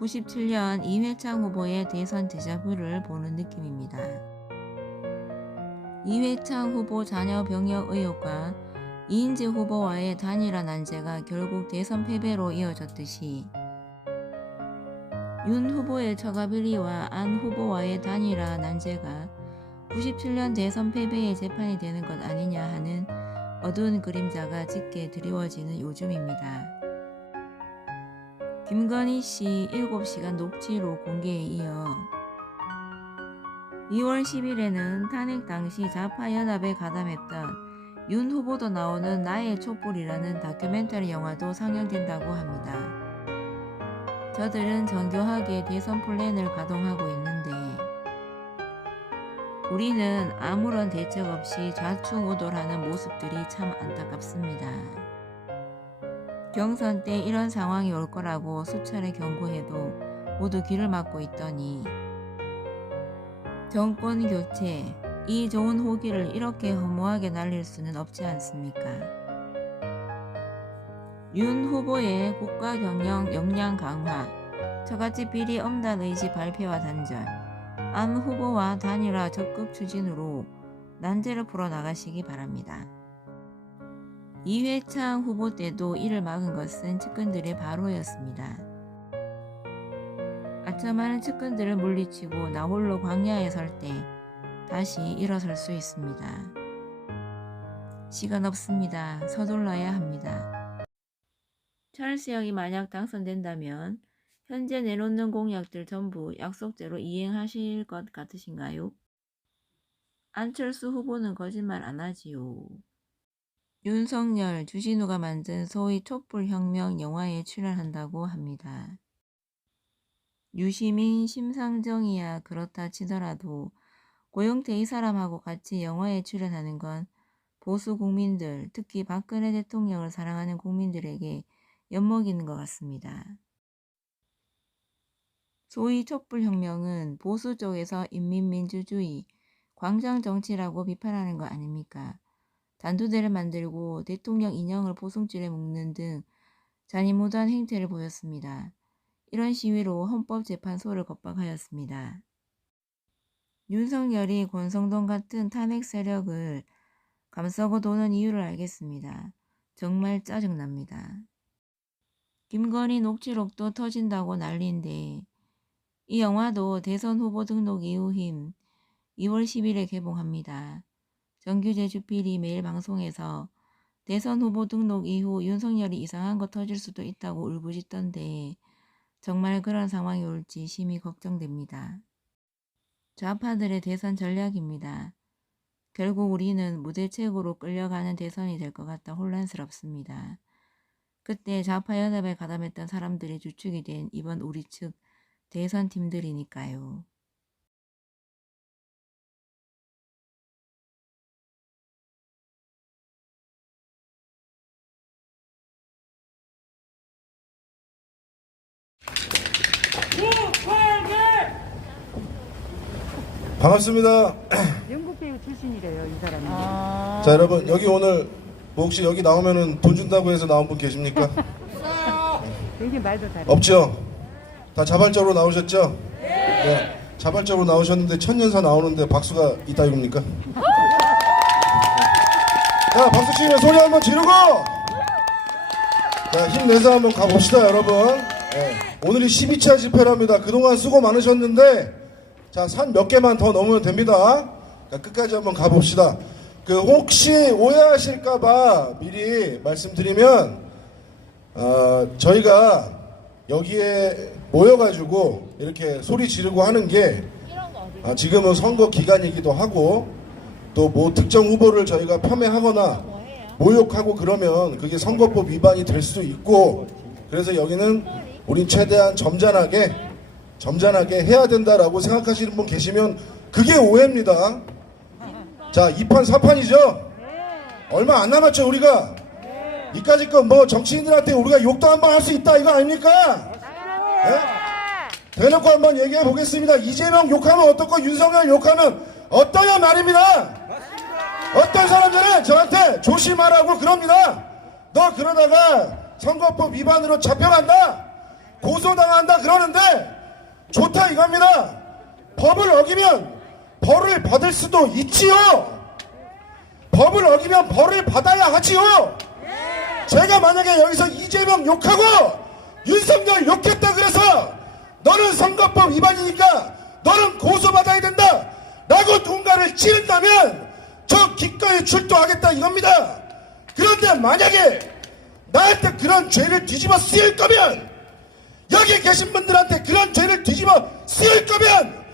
97년 이회창 후보의 대선 데자뷰를 보는 느낌입니다. 이회창 후보 자녀 병역 의혹과 이인재 후보와의 단일화 난제가 결국 대선 패배로 이어졌듯이 윤 후보의 처가 비리와 안 후보와의 단일화 난제가 97년 대선 패배의 재판이 되는 것 아니냐 하는 어두운 그림자가 짙게 드리워지는 요즘입니다. 김건희 씨 7시간 녹취록 공개에 이어 2월 10일에는 탄핵 당시 좌파연합에 가담했던 윤 후보도 나오는 나의 촛불이라는 다큐멘터리 영화도 상영된다고 합니다. 저들은 정교하게 대선 플랜을 가동하고 있는데 우리는 아무런 대책 없이 좌충우돌하는 모습들이 참 안타깝습니다. 경선 때 이런 상황이 올 거라고 수차례 경고해도 모두 귀를 막고 있더니 정권 교체, 이 좋은 호기를 이렇게 허무하게 날릴 수는 없지 않습니까? 윤 후보의 국가 경영 역량 강화, 저같이 비리 엄단 의지 발표와 단절, 안 후보와 단일화 적극 추진으로 난제를 풀어나가시기 바랍니다. 이회창 후보 때도 이를 막은 것은 측근들의 바로였습니다. 아첨하는 측근들을 물리치고 나홀로 광야에 설 때 다시 일어설 수 있습니다. 시간 없습니다. 서둘러야 합니다. 찰스형이 만약 당선된다면 현재 내놓는 공약들 전부 약속대로 이행하실 것 같으신가요? 안철수 후보는 거짓말 안 하지요. 윤석열, 주진우가 만든 소위 촛불혁명 영화에 출연한다고 합니다. 유시민, 심상정이야 그렇다 치더라도 고영태 이 사람하고 같이 영화에 출연하는 건 보수 국민들, 특히 박근혜 대통령을 사랑하는 국민들에게 엿먹이는 것 같습니다. 소위 촛불혁명은 보수 쪽에서 인민민주주의, 광장정치라고 비판하는 거 아닙니까? 단두대를 만들고 대통령 인형을 포승줄에 묶는 등 잔인무도한 행태를 보였습니다. 이런 시위로 헌법재판소를 겁박하였습니다. 윤석열이 권성동 같은 탄핵 세력을 감싸고 도는 이유를 알겠습니다. 정말 짜증납니다. 김건희 녹취록도 터진다고 난리인데 이 영화도 대선 후보 등록 이후인 2월 10일에 개봉합니다. 정규제 주필이 매일 방송에서 대선 후보 등록 이후 윤석열이 이상한 거 터질 수도 있다고 울부짖던데 정말 그런 상황이 올지 심히 걱정됩니다. 좌파들의 대선 전략입니다. 결국 우리는 무대책으로 끌려가는 대선이 될 것 같아 혼란스럽습니다. 그때 좌파연합에 가담했던 사람들이 주축이 된 이번 우리 측 대선팀들이니까요. 반갑습니다. 연극 배우 출신이래요, 이 사람이. 자, 여러분 여기 오늘 뭐 혹시 여기 나오면은 돈 준다고 해서 나온 분 계십니까? 되게 말도 잘해. 없죠? 다 자발적으로 나오셨죠? 네. 자발적으로 나오셨는데 천년사 나오는데 박수가 이따위입니까? 자, 박수 치면 소리 한번 지르고! 자, 힘내서 한번 가봅시다, 여러분. 네. 오늘이 12차 집회랍니다. 그동안 수고 많으셨는데 자, 산 몇 개만 더 넘으면 됩니다. 자, 끝까지 한번 가봅시다. 혹시 오해하실까봐 미리 말씀드리면, 저희가 여기에 모여가지고 이렇게 소리 지르고 하는 게, 지금은 선거 기간이기도 하고, 또 뭐 특정 후보를 저희가 폄훼하거나 모욕하고 그러면 그게 선거법 위반이 될 수 있고, 그래서 여기는 우린 최대한 점잖하게 해야 된다라고 생각하시는 분 계시면 그게 오해입니다. 자, 2판 4판이죠? 얼마 안 남았죠, 우리가? 이까짓 건 뭐 정치인들한테 우리가 욕도 한번 할 수 있다 이거 아닙니까? 네? 대놓고 한번 얘기해 보겠습니다. 이재명 욕하면 어떻고 윤석열 욕하면 어떠냐 말입니다. 어떤 사람들은 저한테 조심하라고 그럽니다. 너 그러다가 선거법 위반으로 잡혀간다. 고소당한다 그러는데 좋다 이겁니다. 법을 어기면 벌을 받을 수도 있지요. 법을 어기면 벌을 받아야 하지요. 제가 만약에 여기서 이재명 욕하고 윤석열 욕했다 그래서 너는 선거법 위반이니까 너는 고소받아야 된다 라고 누군가를 찌른다면 저 기꺼이 출두하겠다 이겁니다. 그런데 만약에 나한테 그런 죄를 뒤집어 쓰일 거면, 여기 계신 분들한테 그런 죄를 뒤집어 쓰일 거면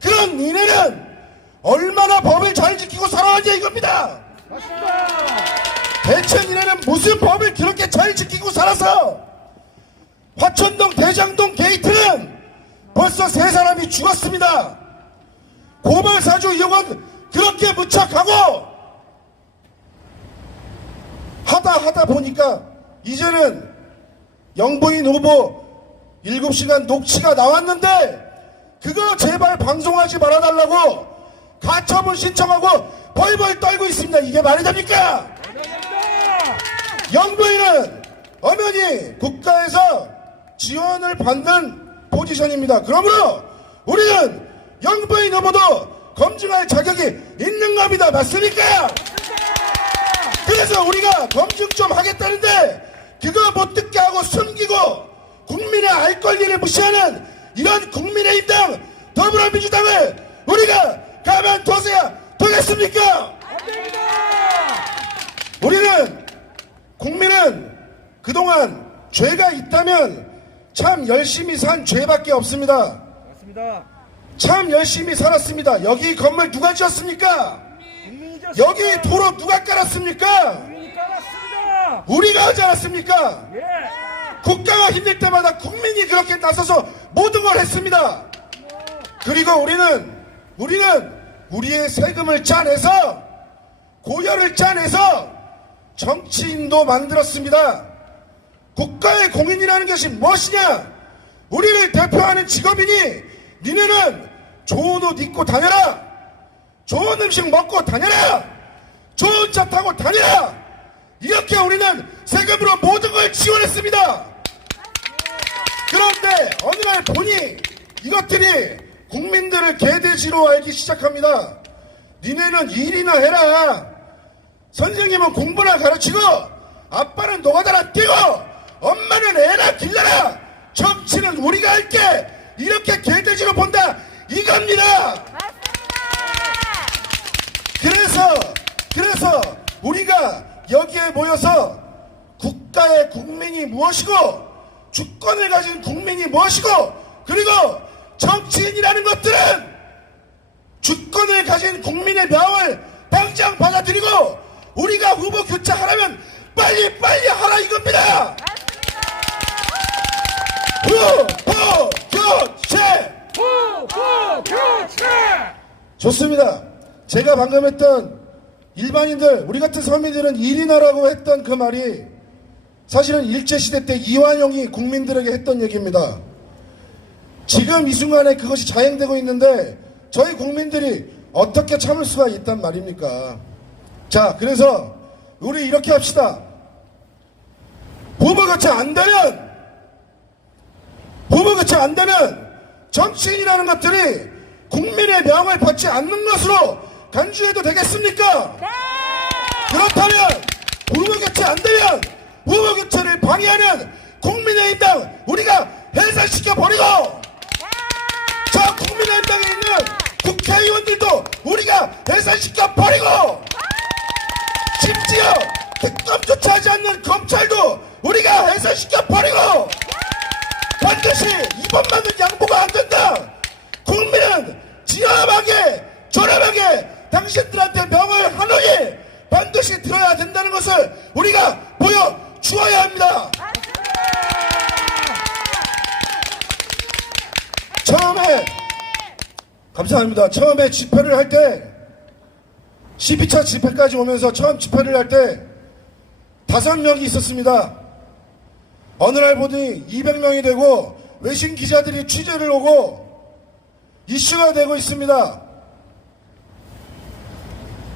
그런 니네는 얼마나 법을 잘 지키고 살아왔냐 이겁니다. 대체 니네는 무슨 법을 그렇게 잘 지키고 살아서 화천동 대장동 게이트는 벌써 3사람이 죽었습니다. 고발사주 2억 원 그렇게 무척하고 하다 보니까 이제는 영부인 후보 7시간 녹취가 나왔는데 그거 제발 방송하지 말아달라고 가처분 신청하고 벌벌 떨고 있습니다. 이게 말이 됩니까? 영부인은 엄연히 국가에서 지원을 받는 포지션입니다. 그러므로 우리는 영부인 후보도 검증할 자격이 있는 겁니다. 맞습니까? 그래서 우리가 검증 좀 하겠다는데 그거 못 듣게 하고 숨기고 국민의 알 권리를 무시하는 이런 국민의힘당 더불어민주당을 우리가 가만둬서야 되겠습니까? 우리는 국민은 그동안 죄가 있다면 참 열심히 산 죄밖에 없습니다. 맞습니다. 참 열심히 살았습니다. 여기 건물 누가 지었습니까? 여기 도로 누가 깔았습니까? 맞습니다. 우리가 하지 않았습니까? 예. 국가가 힘들 때마다 국민이 그렇게 나서서 모든 걸 했습니다. 그리고 우리는 우리의 세금을 짜내서 고열을 짜내서 정치인도 만들었습니다. 국가의 공인이라는 것이 무엇이냐? 우리를 대표하는 직업이니 니네는 좋은 옷 입고 다녀라, 좋은 음식 먹고 다녀라, 좋은 차 타고 다녀라, 이렇게 우리는 세금으로 모든 걸 지원했습니다. 그런데 어느 날 보니 이것들이 국민들을 개돼지로 알기 시작합니다. 니네는 일이나 해라, 선생님은 공부나 가르치고 아빠는 노가다나 뛰고 엄마는 애나 길러라, 정치는 우리가 할게, 이렇게 개돼지로 본다 이겁니다. 그래서 우리가 여기에 모여서 국가의 국민이 무엇이고 주권을 가진 국민이 무엇이고 그리고 정치인이라는 것들은 주권을 가진 국민의 명을 당장 받아들이고 우리가 후보 교체하라면 빨리 하라 이겁니다. 후보 교체! 좋습니다. 제가 방금 했던 일반인들, 우리 같은 서민들은 일이나라고 했던 그 말이 사실은 일제시대 때 이완용이 국민들에게 했던 얘기입니다. 지금 이 순간에 그것이 자행되고 있는데 저희 국민들이 어떻게 참을 수가 있단 말입니까? 자, 그래서 우리 이렇게 합시다. 후보 교체 안 되면 정치인이라는 것들이 국민의 명을 받지 않는 것으로 간주해도 되겠습니까? 그렇다면 후보 교체 안 되면 후보 교체를 방해하는 국민의힘당 우리가 해산시켜 버리고 저 국민의힘당에 있는 국회의원들도 우리가 해산시켜 버리고 심지어 특검조차 하지 않는 검찰도 우리가 해산시켜 버리고 반드시 이번만은 양보가 안 된다. 국민은 지엄하게 저렴하게 당신들한테 명을 하노니 반드시 들어야 된다는 것을 우리가 보여주어야 합니다. 처음에 집회를 할 때 12차 집회까지 오면서 처음 집회를 할 때 5명이 있었습니다. 어느 날 보니 200명이 되고 외신 기자들이 취재를 오고 이슈가 되고 있습니다.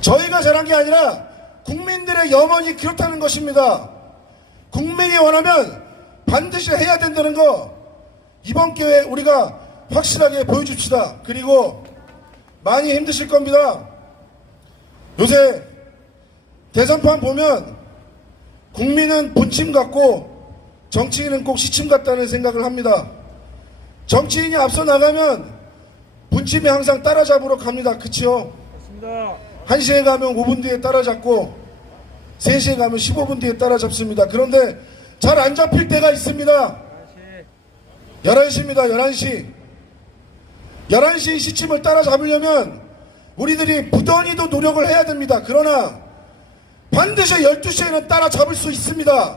저희가 잘한 게 아니라 국민들의 염원이 그렇다는 것입니다. 국민이 원하면 반드시 해야 된다는 거 이번 기회에 우리가 확실하게 보여줍시다. 그리고 많이 힘드실 겁니다. 요새 대선판 보면 국민은 분침 같고 정치인은 꼭 시침 같다는 생각을 합니다. 정치인이 앞서 나가면 분침이 항상 따라잡으러 갑니다. 그치요? 맞습니다. 1시에 가면 5분 뒤에 따라잡고 3시에 가면 15분 뒤에 따라잡습니다. 그런데 잘 안 잡힐 때가 있습니다. 11시입니다. 11시. 11시 시침을 따라잡으려면 우리들이 부단히도 노력을 해야 됩니다. 그러나 반드시 12시에는 따라잡을 수 있습니다.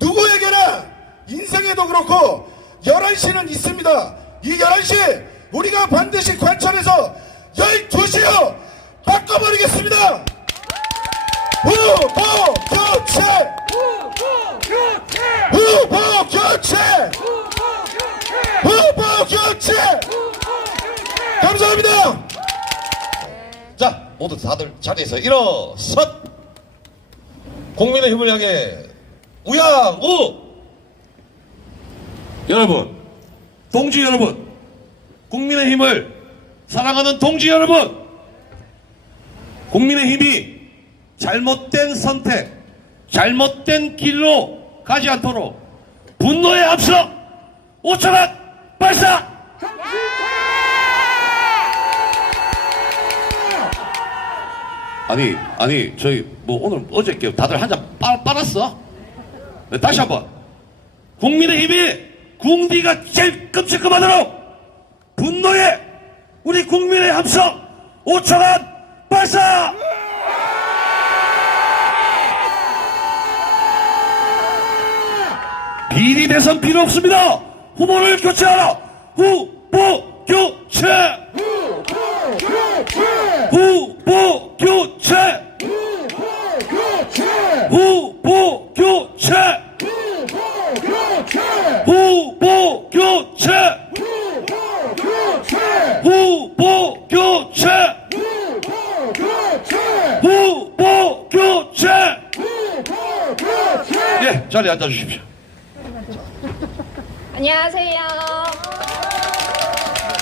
누구에게나 인생에도 그렇고 11시는 있습니다. 이 11시 우리가 반드시 관철해서 12시로 바꿔버리겠습니다. 후보 교체! 후보 교체! 후보 교체! 감사합니다. 자, 모두 다들 자리에서 일어선! 국민의 힘을 향해 우양우! 여러분, 동지 여러분, 국민의 힘을 사랑하는 동지 여러분, 국민의 힘이 잘못된 선택, 잘못된 길로 가지 않도록 분노에 앞서 5초간 발사! 아니, 저희, 오늘 어저께 다들 한 잔 빨았어? 네, 다시 한 번. 국민의 힘이 궁디가 제일 끔찍끔하도록 분노에 우리 국민의 함성 5초간 발사! 비리 대선 필요 없습니다. 후보를 교체하라. 후보 교체. 후보 교체. 후보 교체. 후보 교체. 후보 교체. 후보 교체. 예, 자리에 앉아 주십시오. 안녕하세요.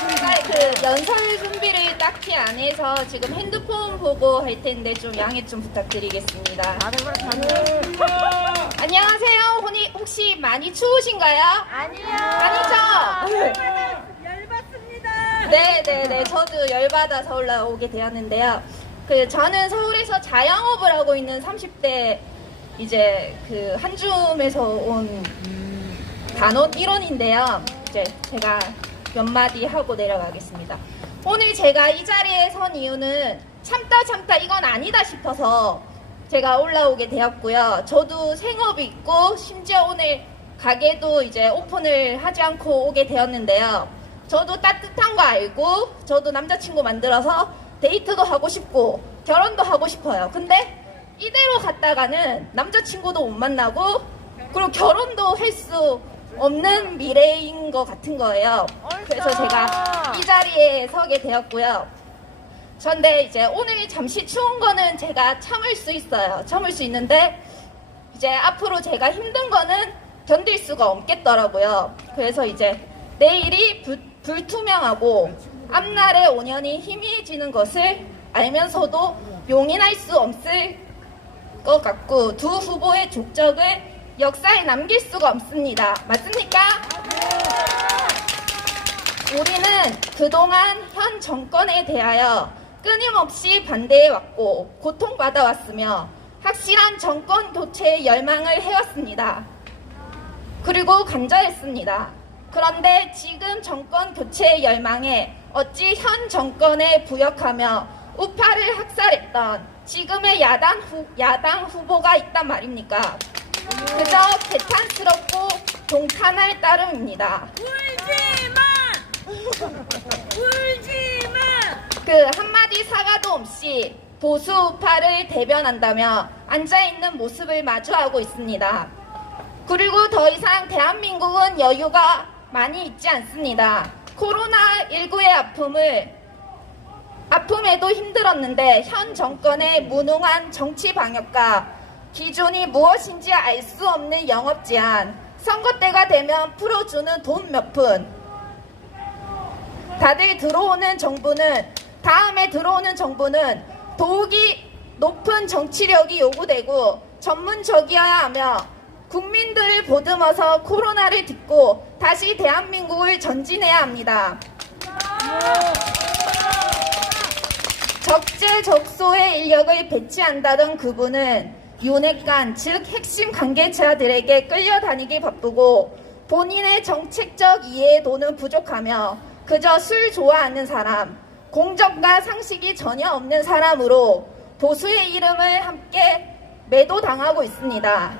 제가 그 연설 준비를 딱히 안 해서 지금 핸드폰 보고 할 텐데 좀 양해 좀 부탁드리겠습니다. 안녕하세요. 혹시 많이 추우신가요? 아니요. 아니죠? 열받습니다. 네네네. 저도 열받아서 올라오게 되었는데요. 저는 서울에서 자영업을 하고 있는 30대 이제 그 한줌에서 온 단원 일원인데요. 이제 제가 몇 마디 하고 내려가겠습니다. 오늘 제가 이 자리에 선 이유는 참다 이건 아니다 싶어서 제가 올라오게 되었고요. 저도 생업이 있고 심지어 오늘 가게도 이제 오픈을 하지 않고 오게 되었는데요. 저도 따뜻한 거 알고 저도 남자친구 만들어서 데이트도 하고 싶고 결혼도 하고 싶어요. 근데 이대로 갔다가는 남자친구도 못 만나고 그리고 결혼도 할 수 없는 미래인 것 같은 거예요. 그래서 제가 이 자리에 서게 되었고요. 근데 이제 오늘 잠시 추운 거는 제가 참을 수 있어요. 참을 수 있는데 이제 앞으로 제가 힘든 거는 견딜 수가 없겠더라고요. 그래서 이제 내일이 불투명하고 앞날의 5년이 희미해지는 것을 알면서도 용인할 수 없을 것 같고 두 후보의 족적을 역사에 남길 수가 없습니다. 맞습니까? 우리는 그동안 현 정권에 대하여 끊임없이 반대해왔고 고통받아왔으며 확실한 정권 교체의 열망을 해왔습니다. 그리고 간절했습니다. 그런데 지금 정권 교체의 열망에 어찌 현 정권에 부역하며 우파를 학살했던 지금의 야당 후보가 있단 말입니까? 그저 개탄스럽고 동탄할 따름입니다. 울지마! 그 한마디 사과도 없이 보수 우파를 대변한다며 앉아있는 모습을 마주하고 있습니다. 그리고 더 이상 대한민국은 여유가 많이 있지 않습니다. 코로나19의 아픔에도 힘들었는데 현 정권의 무능한 정치 방역과 기준이 무엇인지 알 수 없는 영업 제한, 선거 때가 되면 풀어주는 돈 몇 푼, 다음에 들어오는 정부는 더욱이 높은 정치력이 요구되고 전문적이어야 하며 국민들을 보듬어서 코로나를 딛고 다시 대한민국을 전진해야 합니다. 적재적소의 인력을 배치한다던 그분은 윤핵관, 즉 핵심 관계자들에게 끌려다니기 바쁘고 본인의 정책적 이해도는 부족하며 그저 술 좋아하는 사람, 공정과 상식이 전혀 없는 사람으로 보수의 이름을 함께 매도당하고 있습니다.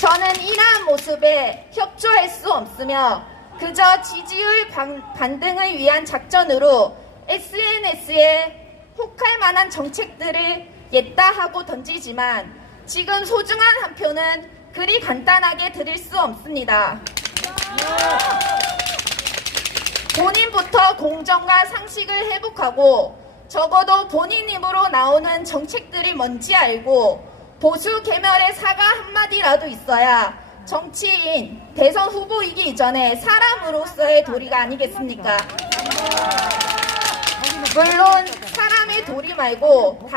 저는 이러한 모습에 협조할 수 없으며 그저 지지율 반등을 위한 작전으로 SNS에 혹할 만한 정책들을 냈다 하고 던지지만 지금 소중한 한 표는 그리 간단하게 드릴 수 없습니다. 본인부터 공정과 상식을 회복하고 적어도 본인 입으로 나오는 정책들이 뭔지 알고 보수 계멸의 사과 한마디라도 있어야 정치인, 대선 후보이기 이전에 사람으로서의 도리가 아니겠습니까? 물론 사람의 도리 말고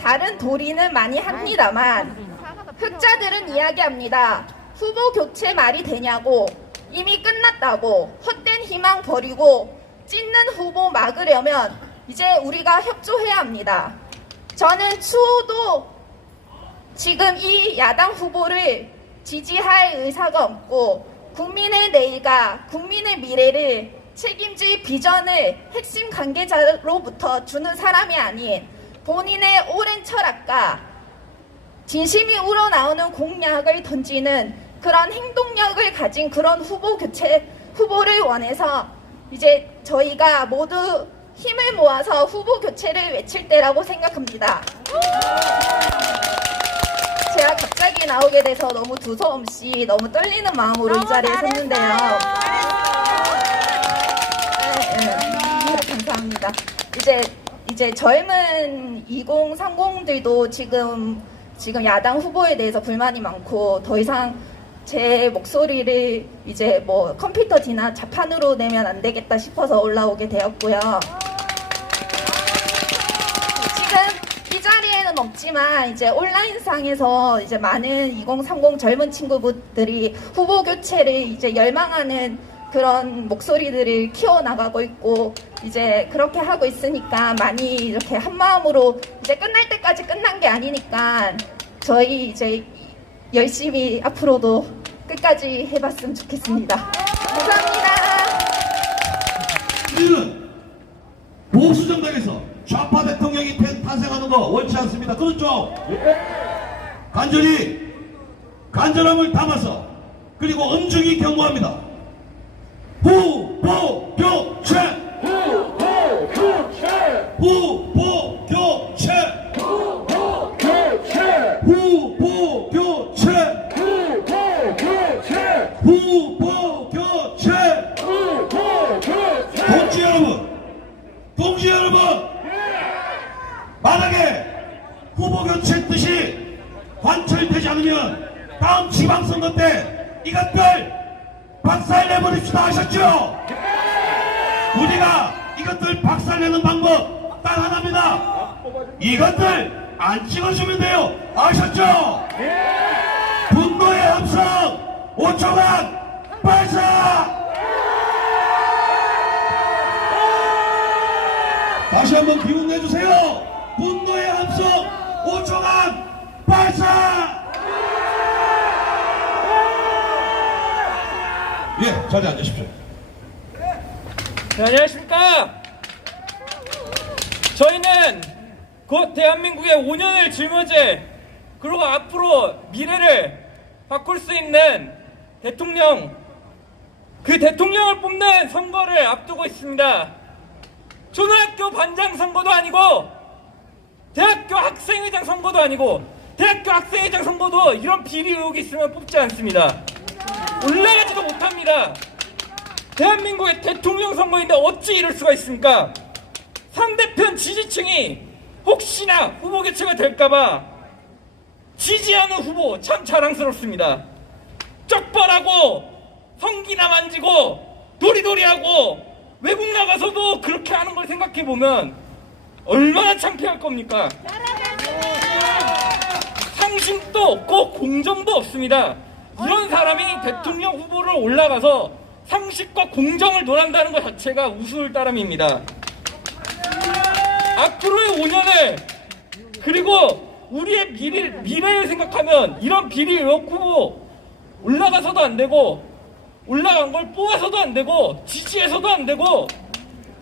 다른 도리는 많이 합니다만 흑자들은 이야기합니다. 후보 교체 말이 되냐고, 이미 끝났다고, 헛된 희망 버리고 찢는 후보 막으려면 이제 우리가 협조해야 합니다. 저는 추호도 지금 이 야당 후보를 지지할 의사가 없고 국민의 내일과 국민의 미래를 책임질 비전을 핵심 관계자로부터 주는 사람이 아닌 본인의 오랜 철학과 진심이 우러나오는 공약을 던지는 그런 행동력을 가진 그런 후보를 원해서 이제 저희가 모두 힘을 모아서 후보 교체를 외칠 때라고 생각합니다. 제가 갑자기 나오게 돼서 너무 두서없이 너무 떨리는 마음으로 이 자리에 섰는데요. 감사합니다. 이제 젊은 2030들도 지금 야당 후보에 대해서 불만이 많고 더 이상 제 목소리를 이제 뭐 컴퓨터 뒤나 자판으로 내면 안 되겠다 싶어서 올라오게 되었고요. 지금 이 자리에는 없지만 이제 온라인상에서 이제 많은 2030 젊은 친구분들이 후보 교체를 이제 열망하는 그런 목소리들을 키워나가고 있고 이제 그렇게 하고 있으니까 많이 이렇게 한마음으로 이제 끝날 때까지 끝난 게 아니니까 저희 이제 열심히 앞으로도 끝까지 해봤으면 좋겠습니다. 감사합니다. 우리는 보수 정당에서 좌파 대통령이 탄생하는 거 원치 않습니다. 그렇죠? 간절함을 담아서 그리고 엄중히 경고합니다. 후보 교체! 후보 교체! 후보 교체! 후보 교체! 후보 교체! 후보 교체! 후보 교체! 후보 교체! 동지 여러분! 만약에 후보 교체 뜻이 관철되지 않으면 다음 지방선거 때 이것들 박살내버립시다. 아셨죠? 우리가 이것들 박살내는 방법 딱 하나입니다. 이것들 안 찍어주면 돼요. 아셨죠? 분노의 함성 5초간 발사! 다시 한번 기운 내주세요. 분노의 함성 5초간 발사! 예, 자리에 앉으십시오. 네, 안녕하십니까. 저희는 곧 대한민국의 5년을 짊어질 그리고 앞으로 미래를 바꿀 수 있는 그 대통령을 뽑는 선거를 앞두고 있습니다. 초등학교 반장 선거도 아니고 대학교 학생회장 선거도 아니고 대학교 학생회장 선거도 이런 비리 의혹이 있으면 뽑지 않습니다. 올라가지도 못합니다. 대한민국의 대통령 선거인데 어찌 이럴 수가 있습니까? 상대편 지지층이 혹시나 후보 교체가 될까봐 지지하는 후보 참 자랑스럽습니다. 쪽벌하고 성기나 만지고 도리도리하고 외국 나가서도 그렇게 하는 걸 생각해 보면 얼마나 창피할 겁니까? 상식도 없고 공정도 없습니다. 이런 사람이 대통령 후보로 올라가서 상식과 공정을 논한다는 것 자체가 우스울 따름입니다. 앞으로의 5년을 그리고 우리의 미래를 생각하면 이런 비리 의혹 후보 올라가서도 안 되고 올라간 걸 뽑아서도 안 되고 지지해서도 안 되고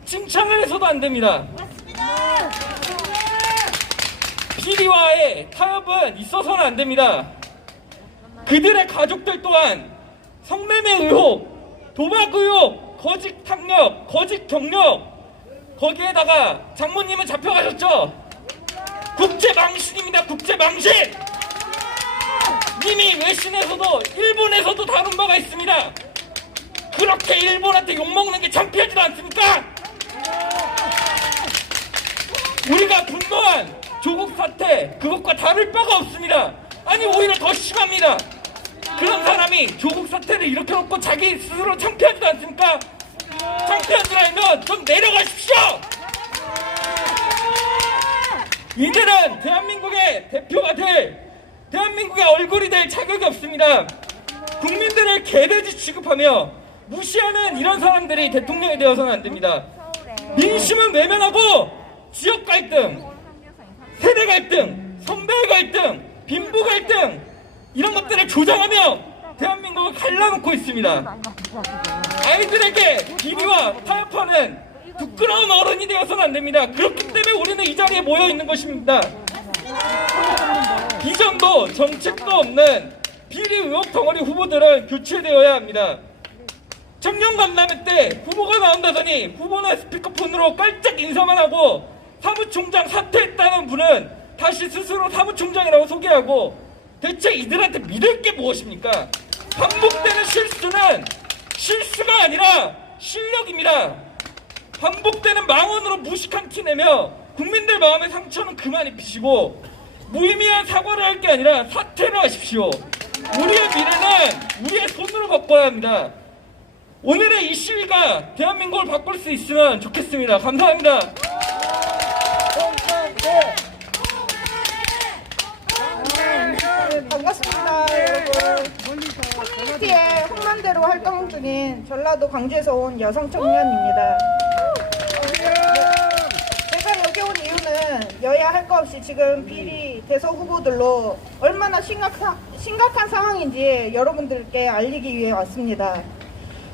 칭찬을 해서도 안 됩니다. 비리와의 타협은 있어서는 안 됩니다. 그들의 가족들 또한 성매매 의혹, 도박 의혹, 거짓 탐력, 거짓 경력, 거기에다가 장모님은 잡혀가셨죠? 국제망신입니다. 국제망신! 이미 외신에서도 일본에서도 다룬 바가 있습니다. 그렇게 일본한테 욕먹는 게 창피하지도 않습니까? 우리가 분노한 조국 사태 그것과 다를 바가 없습니다. 아니 오히려 더 심합니다. 그런 사람이 조국 사태를 이렇게 놓고 자기 스스로 창피하지도 않습니까? 창피한 줄 알면 좀 내려가십시오. 이들은 대한민국의 대표가 될 대한민국의 얼굴이 될 자격이 없습니다. 국민들을 개돼지 취급하며 무시하는 이런 사람들이 대통령이 되어서는 안 됩니다. 민심은 외면하고 지역 갈등, 세대 갈등, 선배 갈등, 빈부 갈등 이런 것들을 조장하며 대한민국을 갈라놓고 있습니다. 아이들에게 비리와 타협하는 부끄러운 어른이 되어서는 안 됩니다. 그렇기 때문에 우리는 이 자리에 모여 있는 것입니다. 비전도 정책도 없는 비리 의혹 덩어리 후보들은 교체되어야 합니다. 청년 간담회 때 후보가 나온다더니 후보는 스피커폰으로 깔짝 인사만 하고 사무총장 사퇴했다는 분은 다시 스스로 사무총장이라고 소개하고 대체 이들한테 믿을 게 무엇입니까? 반복되는 실수는 실수가 아니라 실력입니다. 반복되는 망언으로 무식한 티 내며 국민들 마음의 상처는 그만 입히시고 무의미한 사과를 할 게 아니라 사퇴를 하십시오. 우리의 미래는 우리의 손으로 바꿔야 합니다. 오늘의 이 시위가 대한민국을 바꿀 수 있으면 좋겠습니다. 감사합니다. 반갑습니다, 여러분. 커뮤니티에 홈런대로 활동 중인 전라도 광주에서 온 여성 청년입니다. 제가 여기 온 이유는 여야 할 거 없이 지금 비리 대선 후보들로 얼마나 심각한 상황인지 여러분들께 알리기 위해 왔습니다.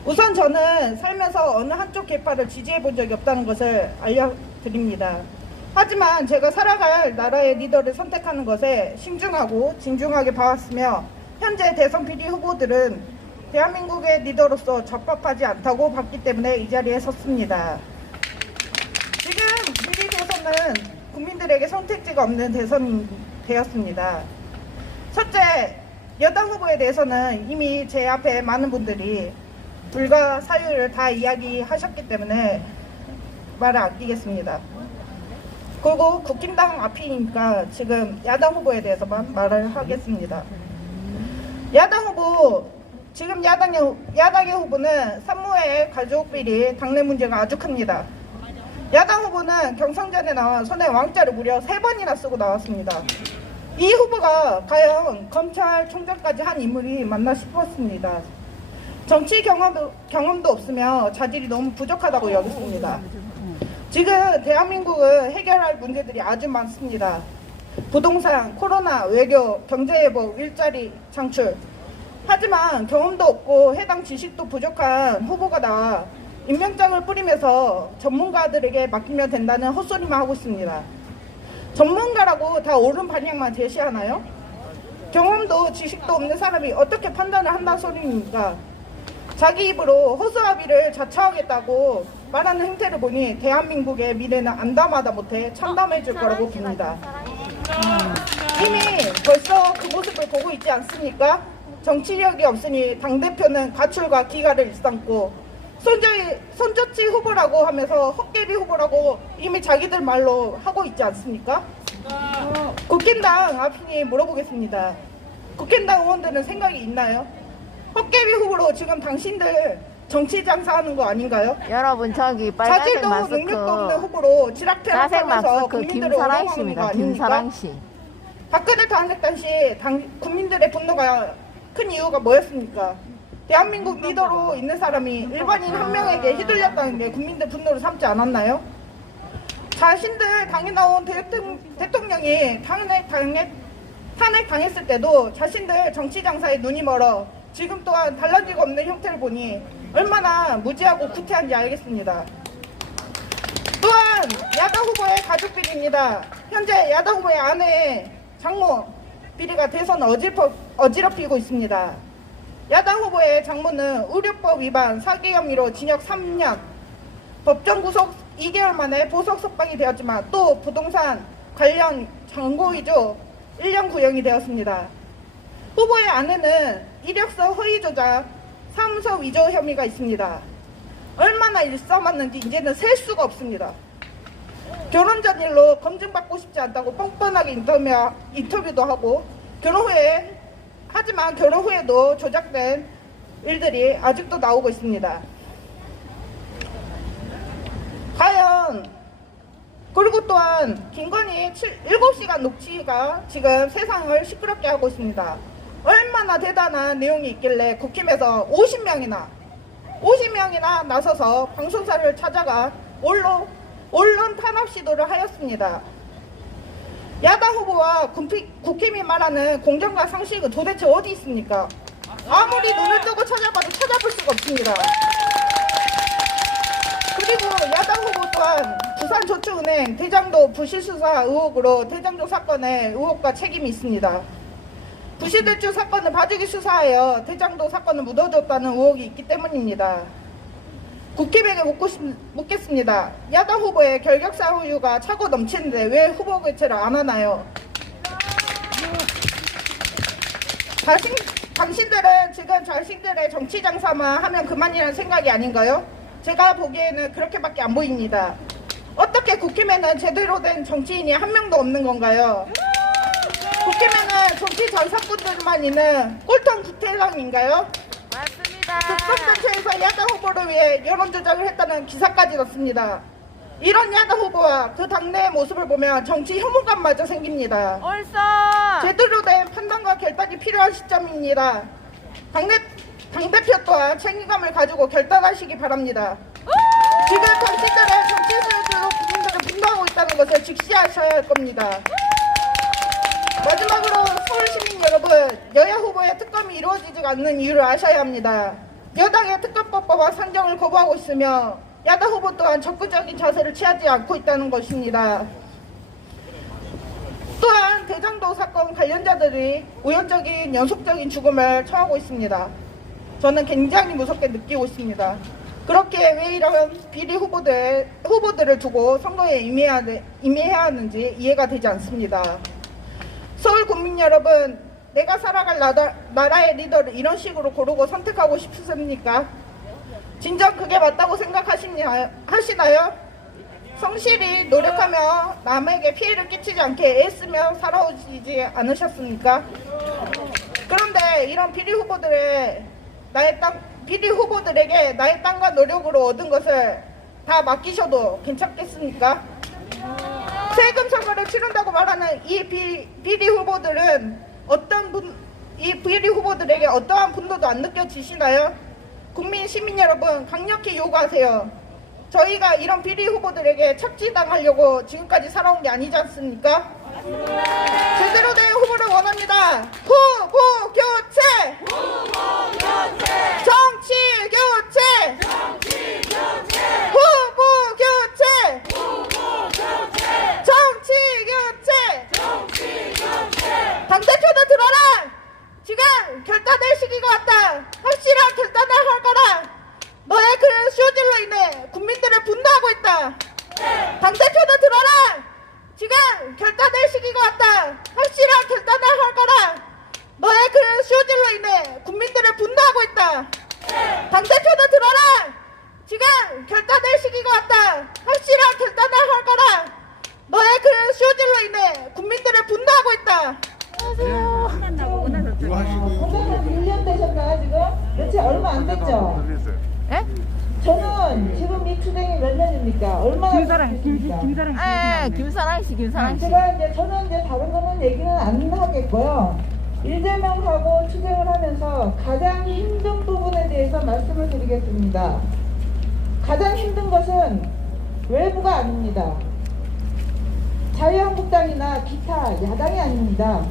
우선 저는 살면서 어느 한쪽 계파를 지지해 본 적이 없다는 것을 알려드립니다. 하지만 제가 살아갈 나라의 리더를 선택하는 것에 신중하고 진중하게 봐왔으며 현재 대선 비리 후보들은 대한민국의 리더로서 적합하지 않다고 봤기 때문에 이 자리에 섰습니다. 지금 비리 대선은 국민들에게 선택지가 없는 대선이 되었습니다. 첫째, 여당 후보에 대해서는 이미 제 앞에 많은 분들이 불과 사유를 다 이야기하셨기 때문에 말을 아끼겠습니다. 그리고 국힘당 앞이니까 지금 야당 후보에 대해서만 말을 하겠습니다. 야당 후보, 지금 야당의 후보는 산모의 가족 비리, 당내 문제가 아주 큽니다. 야당 후보는 경선전에 나와 손에 왕자를 무려 3번이나 쓰고 나왔습니다. 이 후보가 과연 검찰총장까지 한 인물이 맞나 싶었습니다. 정치 경험도 없으며 자질이 너무 부족하다고 여겼습니다. 지금 대한민국은 해결할 문제들이 아주 많습니다. 부동산, 코로나, 외교, 경제회복, 일자리 창출. 하지만 경험도 없고 해당 지식도 부족한 후보가 나와 임명장을 뿌리면서 전문가들에게 맡기면 된다는 헛소리만 하고 있습니다. 전문가라고 다 옳은 방향만 제시하나요? 경험도 지식도 없는 사람이 어떻게 판단을 한다는 소리입니까? 자기 입으로 허수아비를 자처하겠다고 말하는 행태를 보니 대한민국의 미래는 안담하다 못해 참담해질 거라고 봅니다. 이미 벌써 그 모습을 보고 있지 않습니까? 정치력이 없으니 당대표는 가출과 기가를 일삼고 손조치 후보라고 하면서 헛개비 후보라고 이미 자기들 말로 하고 있지 않습니까? 국힘당 앞이니 물어보겠습니다. 국힘당 의원들은 생각이 있나요? 헛개비 후보로 지금 당신들 정치 장사하는 거 아닌가요? 여러분 저기 빨간색 자질도 능력도 없는 마스크 후보로 자색 지락퇴락하면서 마스크 국민들을 김사랑 오용하는 거 씨입니다. 아닙니까? 김사랑 씨. 박근혜 탄핵 당시 국민들의 분노가 큰 이유가 뭐였습니까? 대한민국 리더로 있는 사람이 일반인 한 명에게 휘둘렸다는 게 국민들 분노를 삼지 않았나요? 자신들 당에 나온 대통령이 탄핵 당했을 때도 자신들 정치 장사에 눈이 멀어 지금 또한 달라지고 없는 형태를 보니 얼마나 무지하고 구태한지 알겠습니다. 또한 야당 후보의 가족 비리입니다. 현재 야당 후보의 아내 장모 비리가 대선 어지럽히고 있습니다. 야당 후보의 장모는 의료법 위반 사기 혐의로 징역 3년, 법정 구속 2개월 만에 보석 석방이 되었지만 또 부동산 관련 정보 위조 1년 구형이 되었습니다. 후보의 아내는 이력서 허위 조작, 사무소 위조 혐의가 있습니다. 얼마나 일삼았는지 이제는 셀 수가 없습니다. 결혼 전일로 검증받고 싶지 않다고 뻔뻔하게 인터뷰도 하고 하지만 결혼 후에도 조작된 일들이 아직도 나오고 있습니다. 그리고 또한 김건희 7시간 녹취가 지금 세상을 시끄럽게 하고 있습니다. 얼마나 대단한 내용이 있길래 국힘에서 50명이나 나서서 방송사를 찾아가 언론 탄압 시도를 하였습니다. 야당 후보와 국힘이 말하는 공정과 상식은 도대체 어디 있습니까? 아무리 눈을 뜨고 찾아봐도 찾아볼 수가 없습니다. 그리고 야당 후보 또한 부산저축은행 대장도 부실수사 의혹으로 대장동 사건의 의혹과 책임이 있습니다. 부실대출 사건을 봐주기 수사하여 대장도 사건을 묻어줬다는 의혹이 있기 때문입니다. 국힘에게 묻겠습니다. 야당 후보의 결격 사유가 차고 넘치는데 왜 후보 교체를 안 하나요? 당신들은 지금 자신들의 정치 장사만 하면 그만이라는 생각이 아닌가요? 제가 보기에는 그렇게밖에 안 보입니다. 어떻게 국힘에는 제대로 된 정치인이 한 명도 없는 건가요? 국힘에는 정치 장사꾼들만 있는 꼴통 국회의원인가요? 맞습니다. 특성단체에서 야당 후보를 위해 여론조작을 했다는 기사까지 났습니다. 이런 야당 후보와 그 당내의 모습을 보면 정치 혐오감마저 생깁니다. 옳소. 제대로 된 판단과 결단이 필요한 시점입니다. 당대표 또한 책임감을 가지고 결단하시기 바랍니다. 지금 당신들의 정치 세력들로 국민들을 분노하고 있다는 것을 직시하셔야 할 겁니다. 마지막으로 서울 시민 여러분, 여야 후보의 특검이 이루어지지 않는 이유를 아셔야 합니다. 여당의 특검법과 상정을 거부하고 있으며 야당 후보 또한 적극적인 자세를 취하지 않고 있다는 것입니다. 또한 대장도 사건 관련자들이 우연적인 연속적인 죽음을 처하고 있습니다. 저는 굉장히 무섭게 느끼고 있습니다. 그렇게 왜 이런 비리 후보들을 두고 선거에 임해야 하는지 이해가 되지 않습니다. 서울 국민 여러분, 내가 살아갈 나라의 리더를 이런 식으로 고르고 선택하고 싶으십니까? 진정 그게 맞다고 생각하시나요? 성실히 노력하며 남에게 피해를 끼치지 않게 애쓰며 살아오시지 않으셨습니까? 그런데 이런 비리 후보들에게 나의 땅과 노력으로 얻은 것을 다 맡기셔도 괜찮겠습니까? 세금 선거를 치른다고 말하는 이 비리 후보들은 이 비리 후보들에게 어떠한 분노도 안 느껴지시나요? 국민 시민 여러분, 강력히 요구하세요. 저희가 이런 비리 후보들에게 착취당하려고 지금까지 살아온 게 아니지 않습니까? 제대로 된 후보를 원합니다. 후보 교체! 정치 교체! 후보 교체! 정치 교체! 당대표도 들어라! 지금 결단될 시기가 왔다. 확실한 결단을 할 거라. 너의 그 쇼질로 인해 국민들을 분노하고 있다. 당대표도 들어라. 지금 결단될 시기가 왔다. 확실한 결단을 할 거라. 너의 그 쇼질로 인해 국민들을 분노하고 있다. 당대표도 들어라. 지금 결단될 시기가 왔다. 확실한 결단을 할 거라. 너의 그 쇼질로 인해 국민들을 분노하고 있다. 이거 하시고 1년 되셨나요 지금? 며칠 얼마 안 됐죠? 예? 그러면 지금 이 추정이 몇 년입니까? 얼마나 김사랑 됐습니까? 김사랑 씨 김사랑 씨. 제가 이제 저는 이제 다른 거는 얘기는 안 하겠고요. 이재명하고 추정을 하면서 가장 힘든 부분에 대해서 말씀을 드리겠습니다. 가장 힘든 것은 외부가 아닙니다. 자유한국당이나 기타 야당이 아닙니다.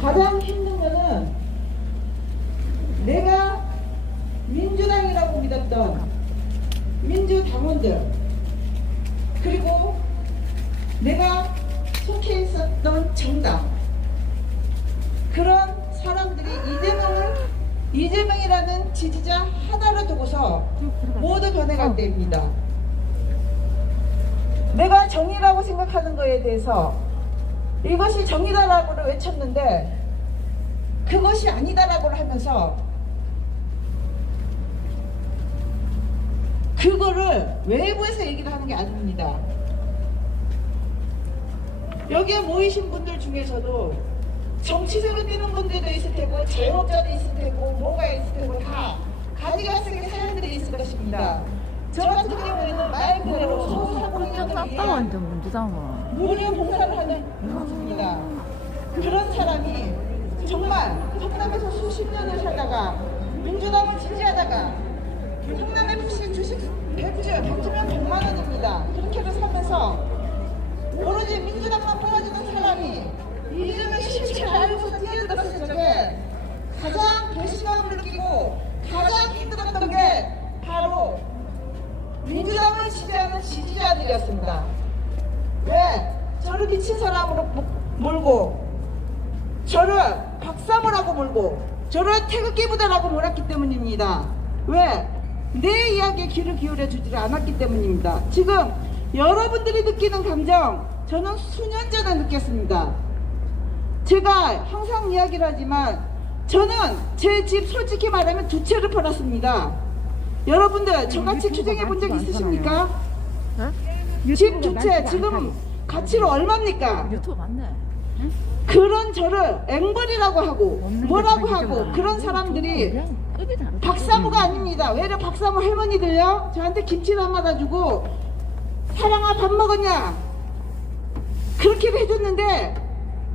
가장 힘든 거는 내가 민주당이라고 믿었던 민주당원들, 그리고 내가 속해 있었던 정당, 그런 사람들이 이재명이라는 지지자 하나를 두고서 모두 변해갈 때입니다. 내가 정의라고 생각하는 거에 대해서 이것이 정의다라고 외쳤는데 그것이 아니다라고 하면서 그거를 외부에서 얘기를 하는 게 아닙니다. 여기에 모이신 분들 중에서도 정치적으로 뛰는 분들도 있을 테고 자영업자도 있을 테고 뭐가 있을 테고 다 가지가지하게 사연들이 있을 것입니다. 저 같은 경우에는 말 그대로 소상공인들을 위해 무료 봉사를 하는 분입니다. 그런 사람이 정말 성남에서 수십 년을 살다가 민주당을 지지하다가 성남FC 주식 100주면 100만 원입니다. 그렇게를 사면서 오로지 민주당만 뽑아주는 사람이 이재명 실체를 알고서 뛰어들었을 적에 가장 배신감을 느끼고 가장 힘들었던 게 바로 민주당을 지지하는 지지자들이었습니다. 왜? 저를 미친 사람으로 몰고, 저를 박사모라고 몰고, 저를 태극기 부대라고 몰았기 때문입니다. 왜? 내 이야기에 귀를 기울여 주지 않았기 때문입니다. 지금 여러분들이 느끼는 감정, 저는 수년 전에 느꼈습니다. 제가 항상 이야기를 하지만 저는 제 집 솔직히 말하면 2채를 팔았습니다. 여러분들 저같이 추정해 본 적 있으십니까? 집 2채 지금 가치로 얼마입니까? 그런 저를 앵벌이라고 하고 뭐라고 하고 그런 사람들이 박사모가 아닙니다. 왜냐 박사모 할머니들요 저한테 김치 담아다 주고 사랑아 밥 먹었냐 그렇게 해줬는데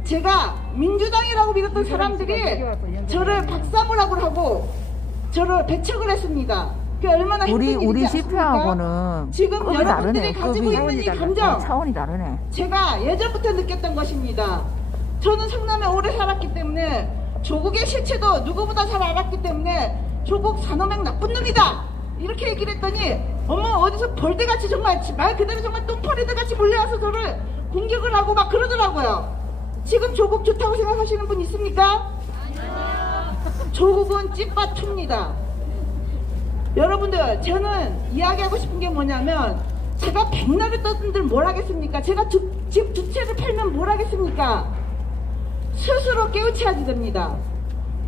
제가 민주당이라고 믿었던 사람들이 저를 박사모라고 하고 저를 배척을 했습니다. 그게 얼마나 힘든 일인지 우리 아십니까? 집회하고는 지금 급이 여러분들이 다르네. 가지고 급이 있는 이 감정 차원이 다르네. 제가 예전부터 느꼈던 것입니다. 저는 성남에 오래 살았기 때문에 조국의 실체도 누구보다 잘 알았기 때문에 조국 산호맹 나쁜 놈이다 이렇게 얘기를 했더니 어머 어디서 벌떼같이 정말 말 그대로 정말 똥파리들같이 몰려와서 저를 공격을 하고 막 그러더라고요. 지금 조국 좋다고 생각하시는 분 있습니까? 아니요. 조국은 찐빠투입니다. 여러분들 저는 이야기하고 싶은 게 뭐냐면 제가 백날을 떠든들 뭘 하겠습니까? 제가 집 2채를 팔면 뭘 하겠습니까? 스스로 깨우쳐야 됩니다.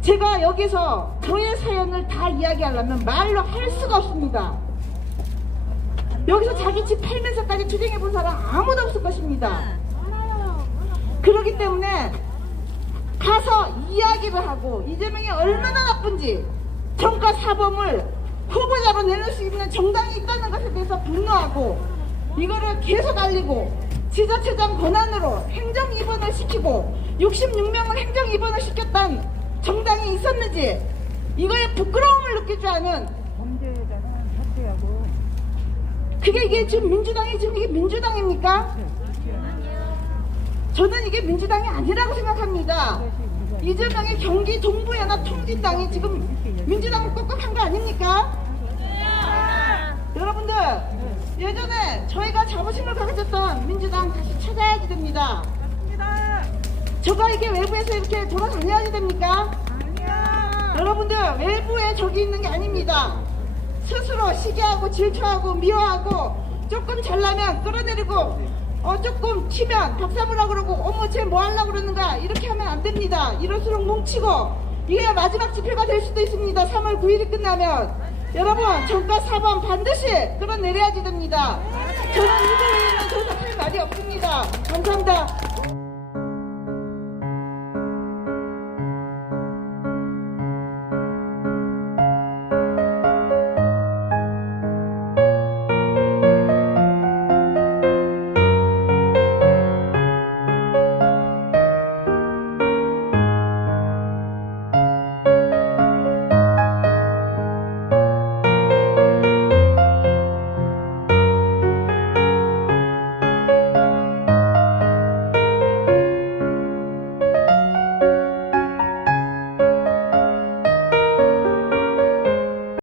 제가 여기서 저의 사연을 다 이야기하려면 말로 할 수가 없습니다. 여기서 자기 집 팔면서까지 투쟁해 본 사람 아무도 없을 것입니다. 그렇기 때문에 가서 이야기를 하고 이재명이 얼마나 나쁜지 정가 사범을 후보자로 내놓을 수 있는 정당이 있다는 것에 대해서 분노하고 이거를 계속 알리고 지자체장 권한으로 행정 입원을 시키고 66명을 행정 입원을 시켰던 정당이 있었는지 이거에 부끄러움을 느낄 줄 아는 범죄자는 사퇴하고 그게 이게 지금 민주당이 지금 이게 민주당입니까? 저는 이게 민주당이 아니라고 생각합니다. 이재명의 경기 동부연합 통진당이 지금 민주당을 꺾어간 거 아닙니까? 여러분들 예전에 저희가 자부심을 가졌던 민주당 다시 찾아야지 됩니다. 저가 이게 외부에서 이렇게 돌아다녀야지 됩니까? 여러분들 외부에 적이 있는 게 아닙니다. 스스로 시기하고 질투하고 미워하고 조금 잘나면 끌어내리고 조금 튀면 박사부라고 그러고 어머 쟤 뭐 하려고 그러는가 이렇게 하면 안 됩니다. 이럴수록 뭉치고 이게 마지막 집회가 될 수도 있습니다. 3월 9일이 끝나면 여러분 정가 사범 반드시 끌어내려야지 됩니다. 저는 이거 외에는 더 이상 할 말이 없습니다. 감사합니다.